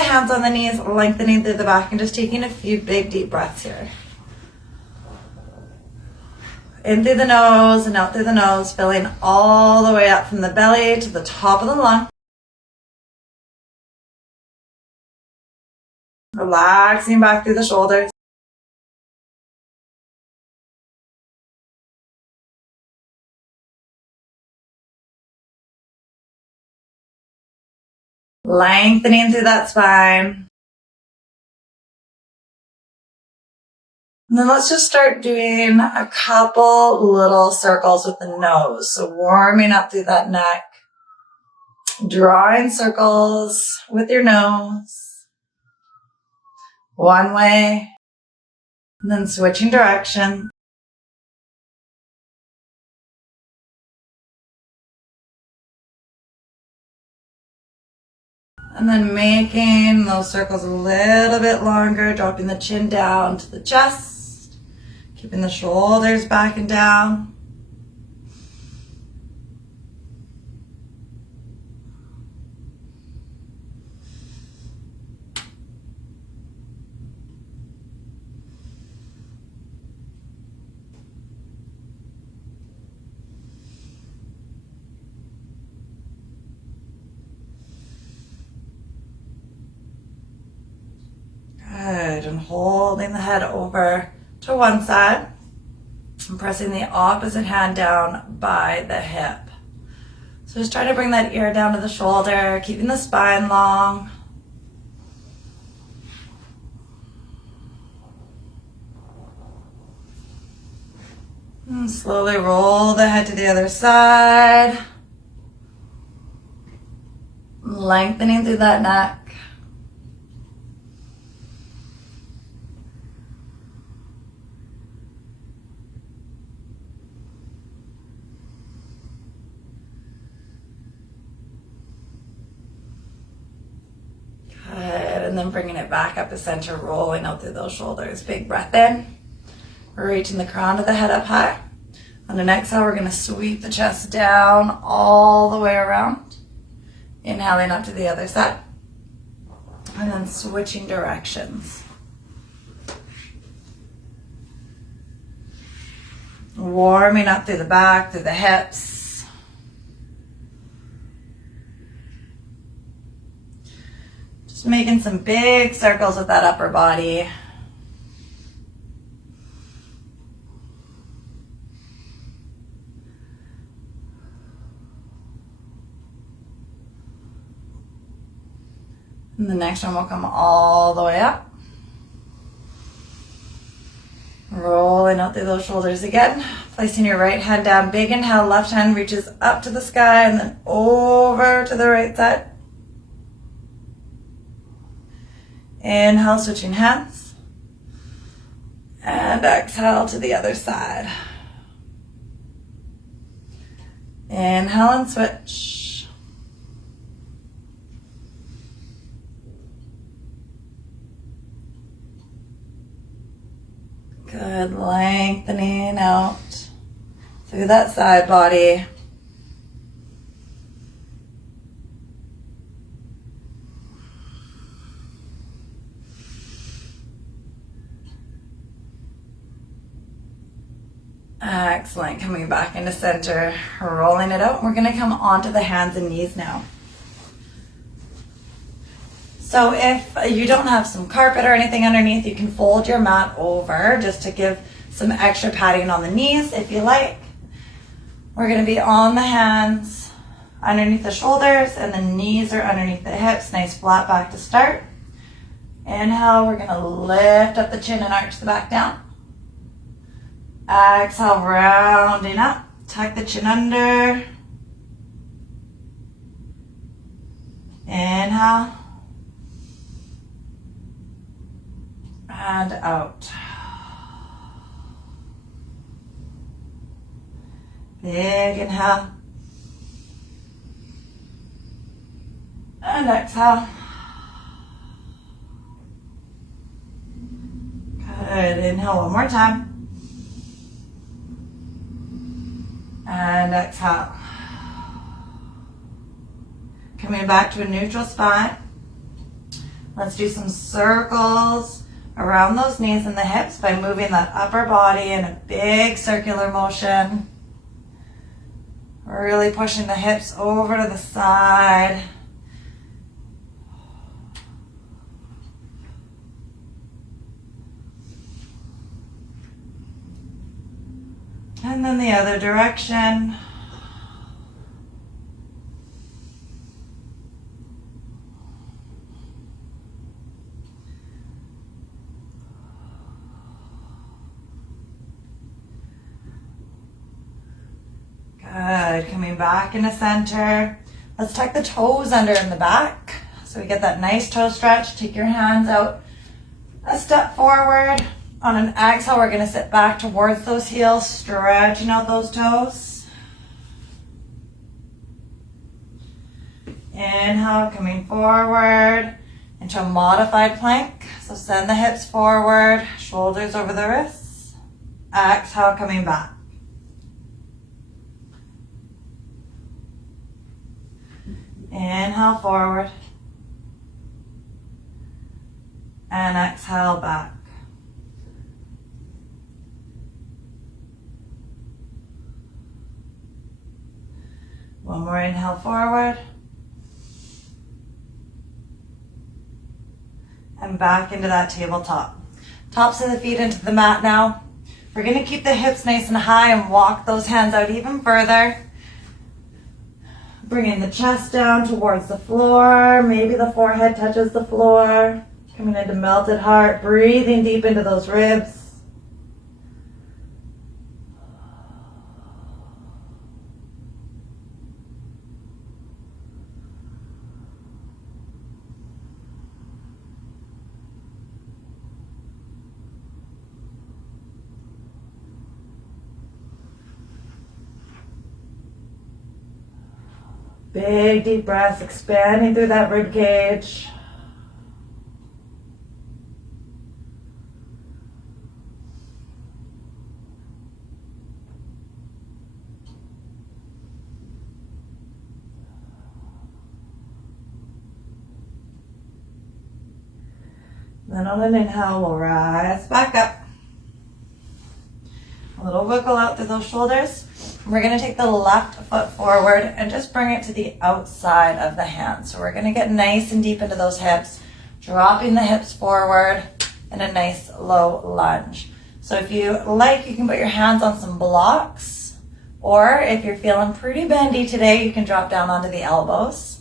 the hands on the knees, lengthening through the back, and just taking a few big deep breaths here. In through the nose and out through the nose, filling all the way up from the belly to the top of the lung. Relaxing back through the shoulders. Lengthening through that spine. And then let's just start doing a couple little circles with the nose. So warming up through that neck. Drawing circles with your nose. One way. And then switching direction. And then making those circles a little bit longer, dropping the chin down to the chest, keeping the shoulders back and down. Good, and holding the head over to one side and pressing the opposite hand down by the hip. So just try to bring that ear down to the shoulder, keeping the spine long. And slowly roll the head to the other side. Lengthening through that neck. And then bringing it back up to center, rolling out through those shoulders. Big breath in. Reaching the crown of the head up high. On the next exhale, we're going to sweep the chest down all the way around. Inhaling up to the other side. And then switching directions. Warming up through the back, through the hips. Just making some big circles with that upper body. And the next one will come all the way up. Rolling out through those shoulders again. Placing your right hand down. Big inhale, left hand reaches up to the sky and then over to the right side. Inhale, switching hands. And exhale to the other side. Inhale and switch. Good, lengthening out through that side body. Excellent. Coming back into center, rolling it out. We're going to come onto the hands and knees now. So if you don't have some carpet or anything underneath, you can fold your mat over just to give some extra padding on the knees if you like. We're going to be on the hands underneath the shoulders and the knees are underneath the hips. Nice flat back to start. Inhale, we're going to lift up the chin and arch the back down. Exhale, rounding up. Tuck the chin under. Inhale. And out. Big inhale. And exhale. Good. Inhale one more time. And exhale. Coming back to a neutral spine. Let's do some circles around those knees and the hips by moving that upper body in a big circular motion. Really pushing the hips over to the side. And then the other direction. Good, coming back into center. Let's tuck the toes under in the back. So we get that nice toe stretch. Take your hands out a step forward. On an exhale, we're gonna sit back towards those heels, stretching out those toes. Inhale, coming forward into a modified plank. So send the hips forward, shoulders over the wrists. Exhale, coming back. Inhale forward. And exhale back. One more inhale forward. And back into that tabletop. Tops of the feet into the mat now. We're going to keep the hips nice and high and walk those hands out even further. Bringing the chest down towards the floor. Maybe the forehead touches the floor. Coming into melted heart. Breathing deep into those ribs. Big deep breaths, expanding through that rib cage. Then on an inhale, we'll rise back up. A little wiggle out through those shoulders. We're going to take the left foot forward and just bring it to the outside of the hand. So we're going to get nice and deep into those hips, dropping the hips forward in a nice low lunge. So if you like, you can put your hands on some blocks, or if you're feeling pretty bendy today, you can drop down onto the elbows.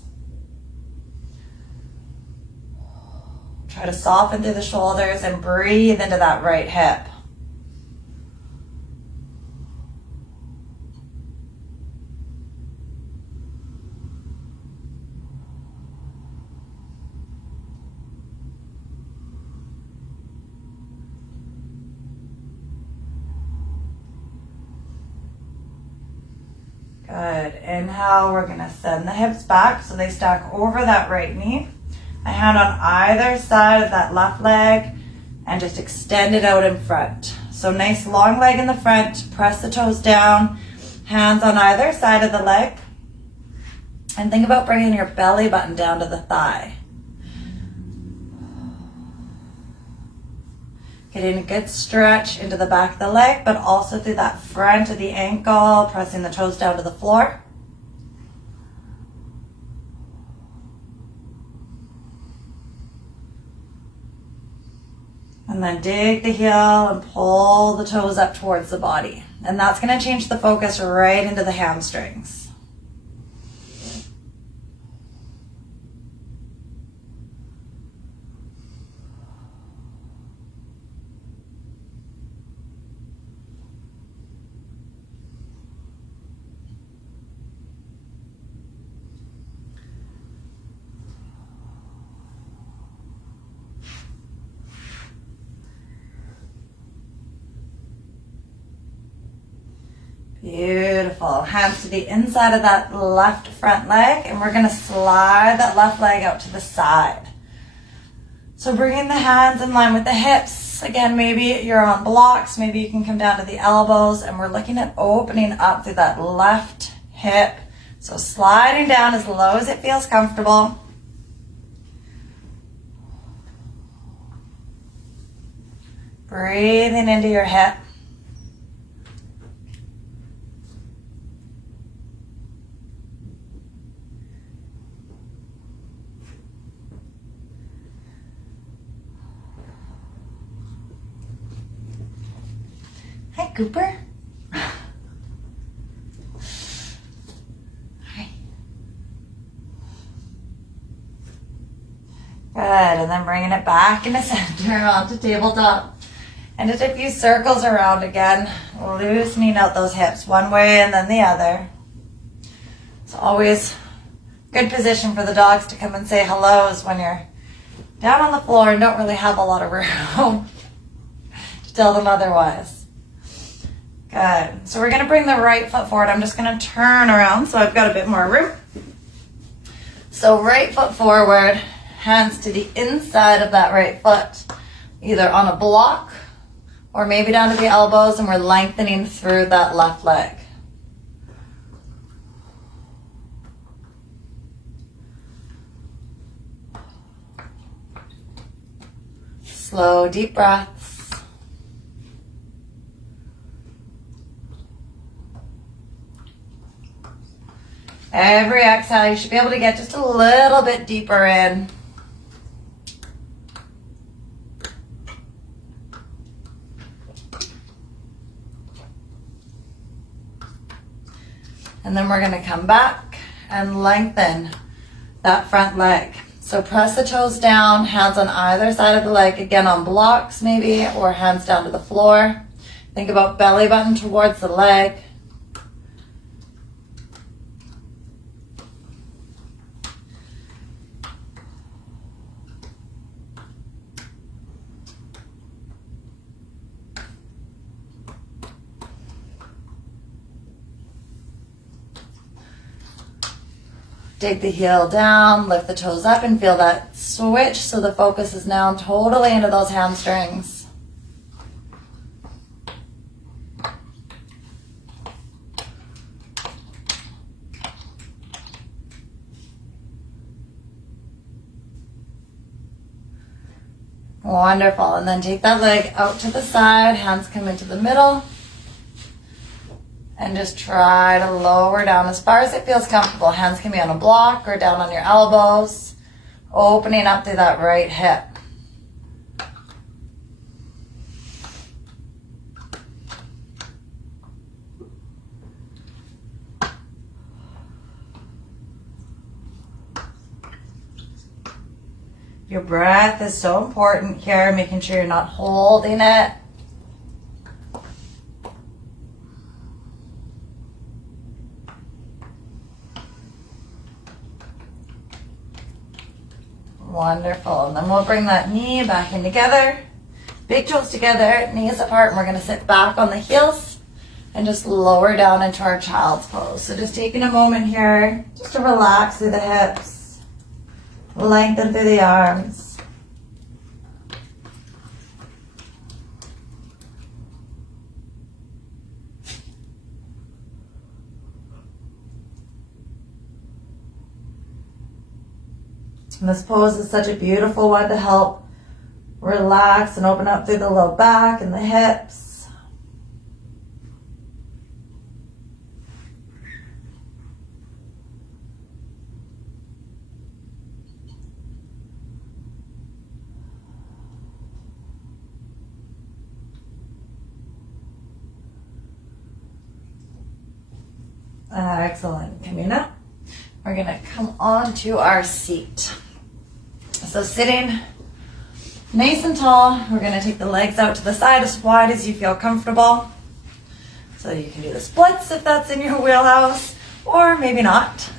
Try to soften through the shoulders and breathe into that right hip. Good. Inhale, we're going to send the hips back so they stack over that right knee. A hand on either side of that left leg and just extend it out in front. So nice long leg in the front, press the toes down, hands on either side of the leg. And think about bringing your belly button down to the thigh. Getting a good stretch into the back of the leg, but also through that front of the ankle, pressing the toes down to the floor. And then dig the heel and pull the toes up towards the body. And that's going to change the focus right into the hamstrings. Beautiful. Hands to the inside of that left front leg, and we're going to slide that left leg out to the side. So bringing the hands in line with the hips. Again, maybe you're on blocks, maybe you can come down to the elbows, and we're looking at opening up through that left hip. So sliding down as low as it feels comfortable. Breathing into your hip. Hi, Cooper. Good, and then bringing it back into center onto tabletop. And just a few circles around again, loosening out those hips one way and then the other. It's always a good position for the dogs to come and say hellos when you're down on the floor and don't really have a lot of room to tell them otherwise. Good. So we're going to bring the right foot forward. I'm just going to turn around so I've got a bit more room. So right foot forward, hands to the inside of that right foot, either on a block or maybe down to the elbows, and we're lengthening through that left leg. Slow, deep breaths. Every exhale, you should be able to get just a little bit deeper in. And then we're going to come back and lengthen that front leg. So press the toes down, hands on either side of the leg, again on blocks maybe, or hands down to the floor. Think about belly button towards the leg. Dig the heel down, lift the toes up, and feel that switch so the focus is now totally into those hamstrings. Wonderful. And then take that leg out to the side, hands come into the middle. And just try to lower down as far as it feels comfortable. Hands can be on a block or down on your elbows. Opening up through that right hip. Your breath is so important here, making sure you're not holding it. Wonderful. And then we'll bring that knee back in together. Big toes together, knees apart, and we're going to sit back on the heels and just lower down into our child's pose. So just taking a moment here just to relax through the hips, lengthen through the arms. And this pose is such a beautiful one to help relax and open up through the low back and the hips. Excellent. Coming up, we're going to come on to our seat. So sitting nice and tall, we're going to take the legs out to the side as wide as you feel comfortable. So you can do the splits if that's in your wheelhouse, or maybe not.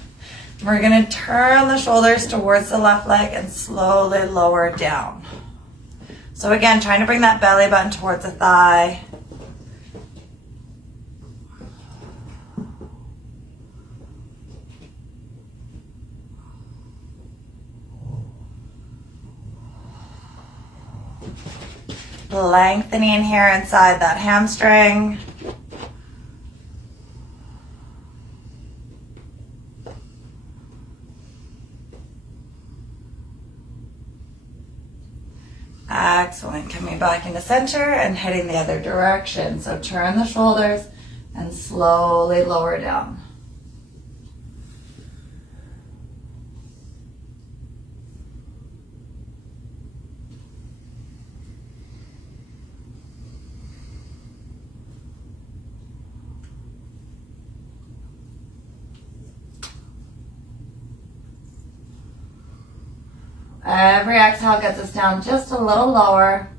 We're going to turn the shoulders towards the left leg and slowly lower down. So again, trying to bring that belly button towards the thigh. Lengthening here inside that hamstring. Excellent. Coming back into center and heading the other direction. So turn the shoulders and slowly lower down. Every exhale gets us down just a little lower.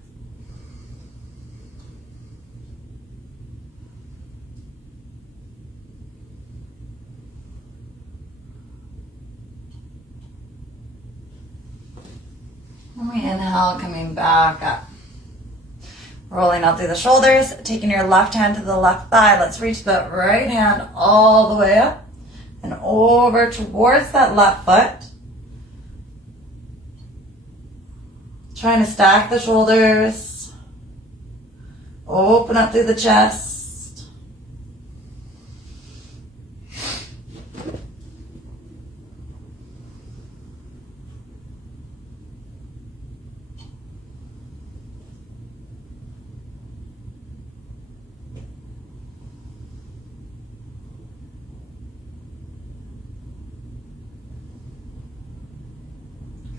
And we inhale, coming back up. Rolling out through the shoulders, taking your left hand to the left thigh. Let's reach the right hand all the way up and over towards that left foot. Trying to stack the shoulders. Open up through the chest.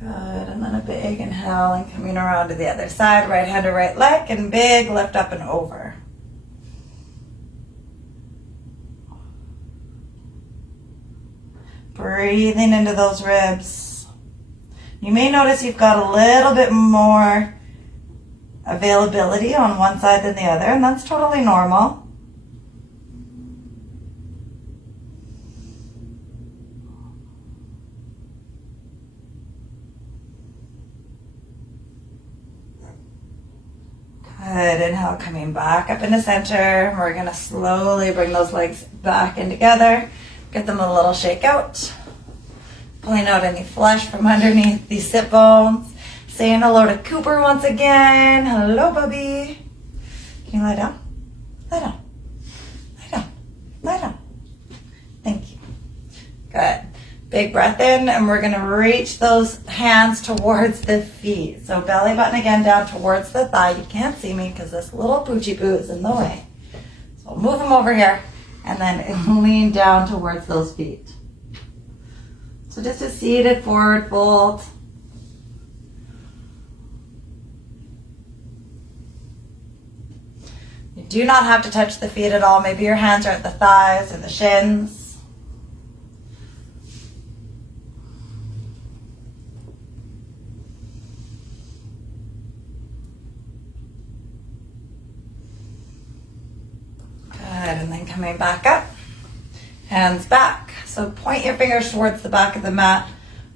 Good, and then a big inhale and coming around to the other side, right hand to right leg, and big lift up and over. Breathing into those ribs. You may notice you've got a little bit more availability on one side than the other, and that's totally normal. Good, inhale, coming back up into center. We're gonna slowly bring those legs back in together. Get them a little shake out. Pulling out any flesh from underneath the sit bones. Saying hello to Cooper once again. Hello, Bubby. Can you lie down? Lie down. Lie down. Lie down. Thank you. Good. Big breath in, and we're going to reach those hands towards the feet. So belly button again down towards the thigh. You can't see me because this little poochie poo is in the way. So we'll move them over here and then lean down towards those feet. So just a seated forward fold. You do not have to touch the feet at all. Maybe your hands are at the thighs or the shins. And then coming back up, hands back. So point your fingers towards the back of the mat.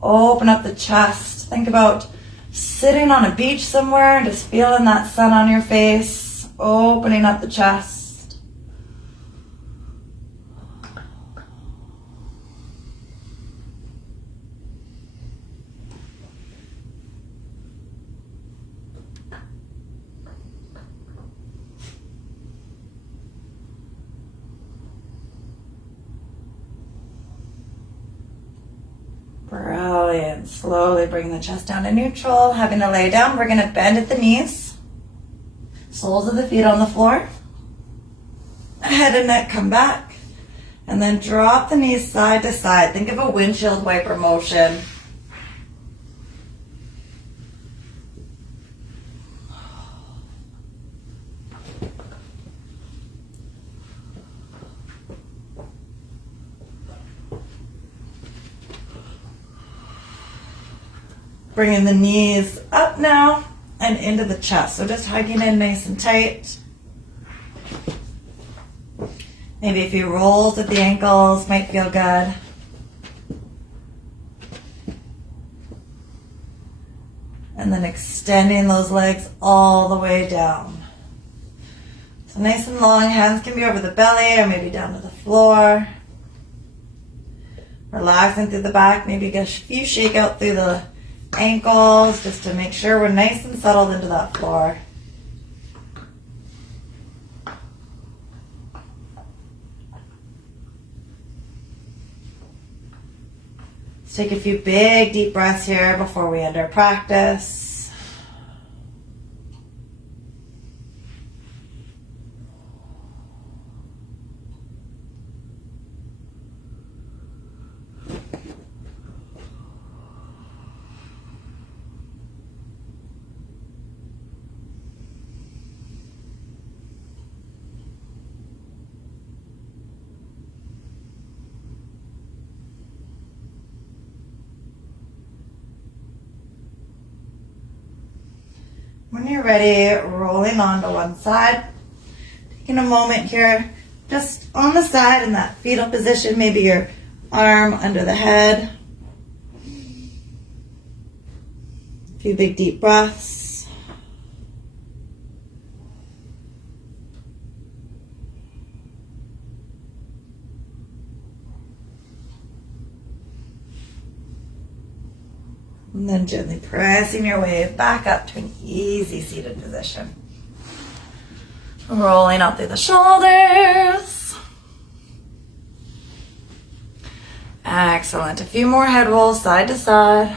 Open up the chest. Think about sitting on a beach somewhere and just feeling that sun on your face. Opening up the chest. Brilliant. Slowly bring the chest down to neutral. Having to lay down, we're going to bend at the knees. Soles of the feet on the floor. Head and neck come back. And then drop the knees side to side. Think of a windshield wiper motion. Bringing the knees up now and into the chest. So just hugging in nice and tight. Maybe a few rolls at the ankles might feel good. And then extending those legs all the way down. So nice and long, hands can be over the belly or maybe down to the floor. Relaxing through the back, maybe a few shake out through the ankles just to make sure we're nice and settled into that floor. Let's take a few big deep breaths here before we end our practice. When you're ready, rolling onto one side. Taking a moment here, just on the side in that fetal position, maybe your arm under the head. A few big deep breaths. And then gently pressing your way back up to an easy seated position. Rolling out through the shoulders. Excellent. A few more head rolls side to side.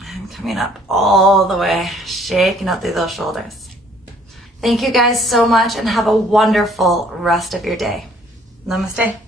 And coming up all the way, shaking out through those shoulders. Thank you guys so much and have a wonderful rest of your day. Namaste.